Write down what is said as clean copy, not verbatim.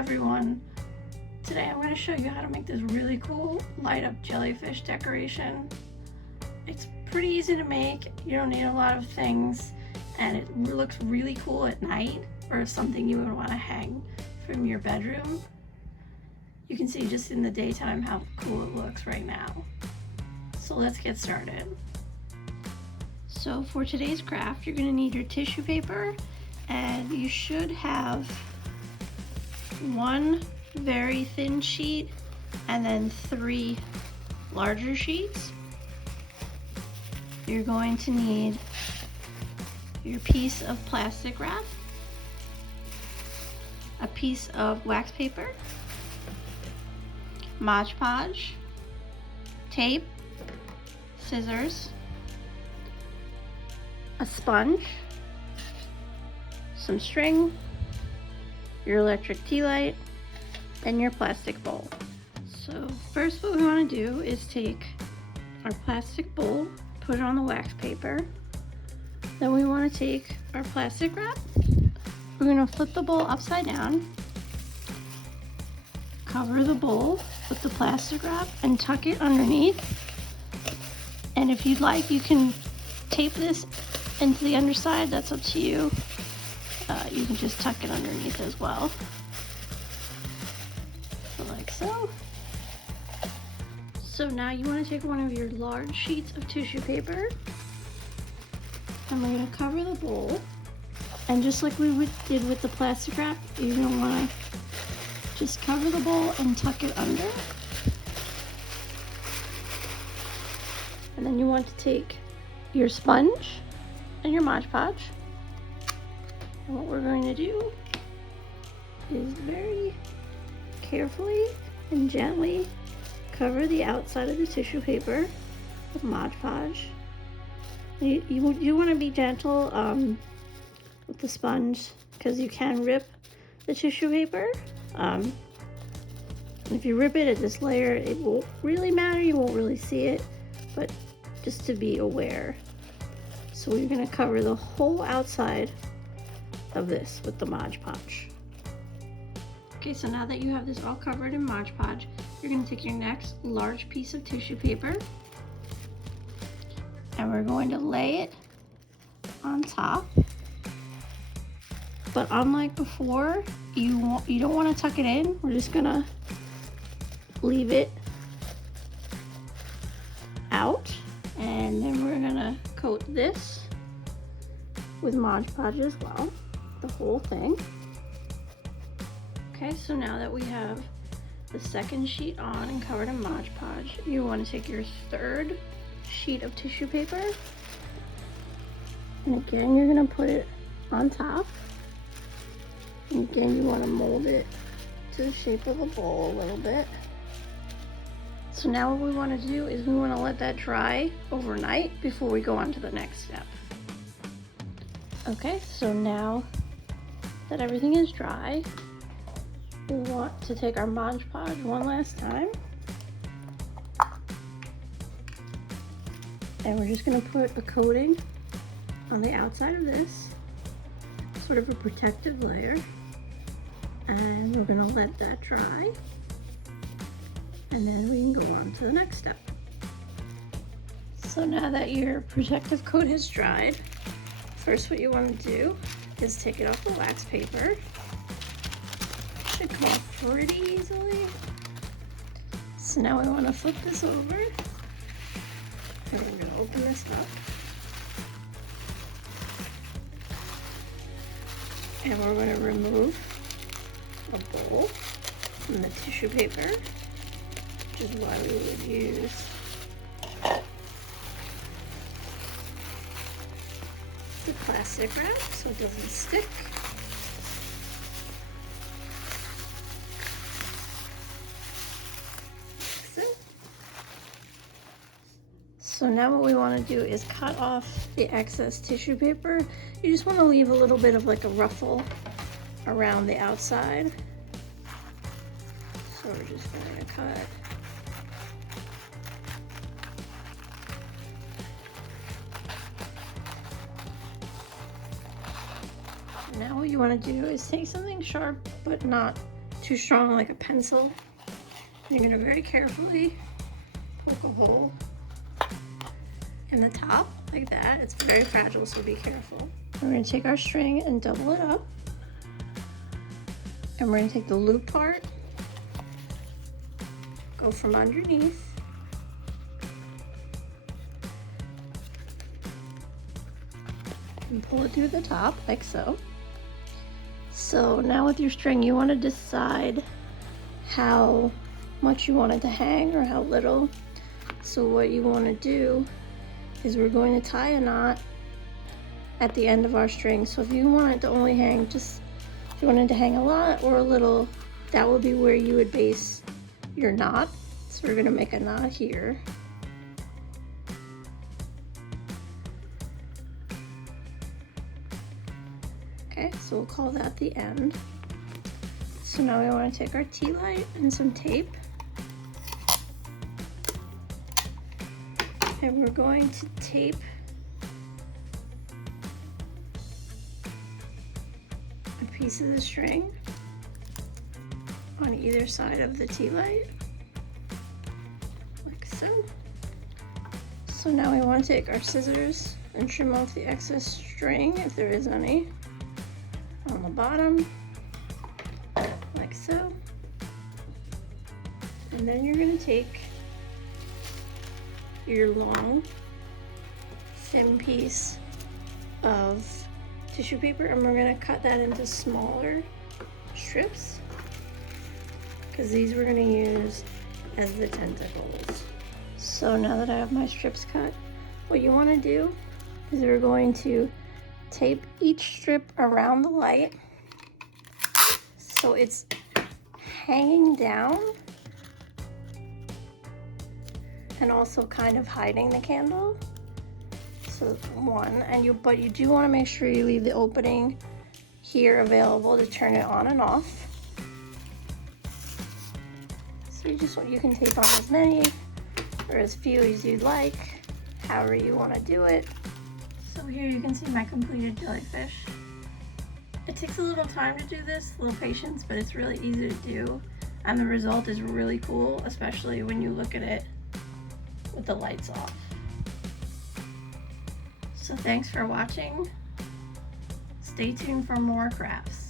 everyone, today I'm going to show you how to make this really cool light up jellyfish decoration. It's pretty easy to make, you don't need a lot of things, and it looks really cool at night or something you would want to hang from your bedroom. You can see just in the daytime how cool it looks right now. So let's get started. So for today's craft, you're going to need your tissue paper, and you should have one very thin sheet and then 3 larger sheets. You're going to need your piece of plastic wrap, a piece of wax paper, Mod Podge, tape, scissors, a sponge, some string, your electric tea light, and your plastic bowl. So first what we want to do is take our plastic bowl, put it on the wax paper. Then we want to take our plastic wrap. We're going to flip the bowl upside down, cover the bowl with the plastic wrap, and tuck it underneath. And if you'd like, you can tape this into the underside. That's up to you. You can just tuck it underneath as well, like so. So now you want to take one of your large sheets of tissue paper, and we're going to cover the bowl. And just like we did with the plastic wrap, you're going to want to just cover the bowl and tuck it under. And then you want to take your sponge and your Mod Podge. And what we're going to do is very carefully and gently cover the outside of the tissue paper with Mod Podge. You want to be gentle with the sponge, because you can rip the tissue paper. If you rip it at this layer, it won't really matter, you won't really see it, but just to be aware. So we're going to cover the whole outside of this with the Mod Podge. Okay, so now that you have this all covered in Mod Podge, you're going to take your next large piece of tissue paper, and we're going to lay it on top. But unlike before, you don't want to tuck it in. We're just going to leave it out, and then we're going to coat this with Mod Podge as well, the whole thing. Okay, so now that we have the second sheet on and covered in Mod Podge, you want to take your third sheet of tissue paper, and again you're going to put it on top. And again, you want to mold it to the shape of a bowl a little bit. So now what we want to do is we want to let that dry overnight before we go on to the next step. Okay, so now that everything is dry, we want to take our Mod Podge one last time. And we're just going to put a coating on the outside of this, sort of a protective layer. And we're going to let that dry. And then we can go on to the next step. So now that your protective coat has dried, first what you want to do is take it off the wax paper. Should come off pretty easily. So now we want to flip this over, and we're going to open this up. And we're going to remove a bowl from the tissue paper, which is why we would use the plastic wrap so it doesn't stick. So now what we want to do is cut off the excess tissue paper. You just want to leave a little bit of like a ruffle around the outside. So we're just going to cut. Now what you want to do is take something sharp but not too strong like a pencil. You're gonna very carefully poke a hole in the top like that. It's very fragile, so be careful. We're gonna take our string and double it up. And we're gonna take the loop part, go from underneath, and pull it through the top like so. So now with your string, you want to decide how much you want it to hang or how little. So what you want to do is we're going to tie a knot at the end of our string. So if you want it to only hang just, if you want it to hang a lot or a little, that would be where you would base your knot. So we're going to make a knot here. Okay, so we'll call that the end. So now we want to take our tea light and some tape. And we're going to tape a piece of the string on either side of the tea light, like so. So now we want to take our scissors and trim off the excess string, if there is any, on the bottom, like so. And then you're going to take your long, thin piece of tissue paper and we're going to cut that into smaller strips, because these we're going to use as the tentacles. So now that I have my strips cut, what you want to do is we're going to tape each strip around the light so it's hanging down and also kind of hiding the candle. So one, and but you do want to make sure you leave the opening here available to turn it on and off. So you can tape on as many or as few as you'd like, however you want to do it. So here you can see my completed jellyfish. It takes a little time to do this, a little patience, but it's really easy to do. And the result is really cool, especially when you look at it with the lights off. So thanks for watching. Stay tuned for more crafts.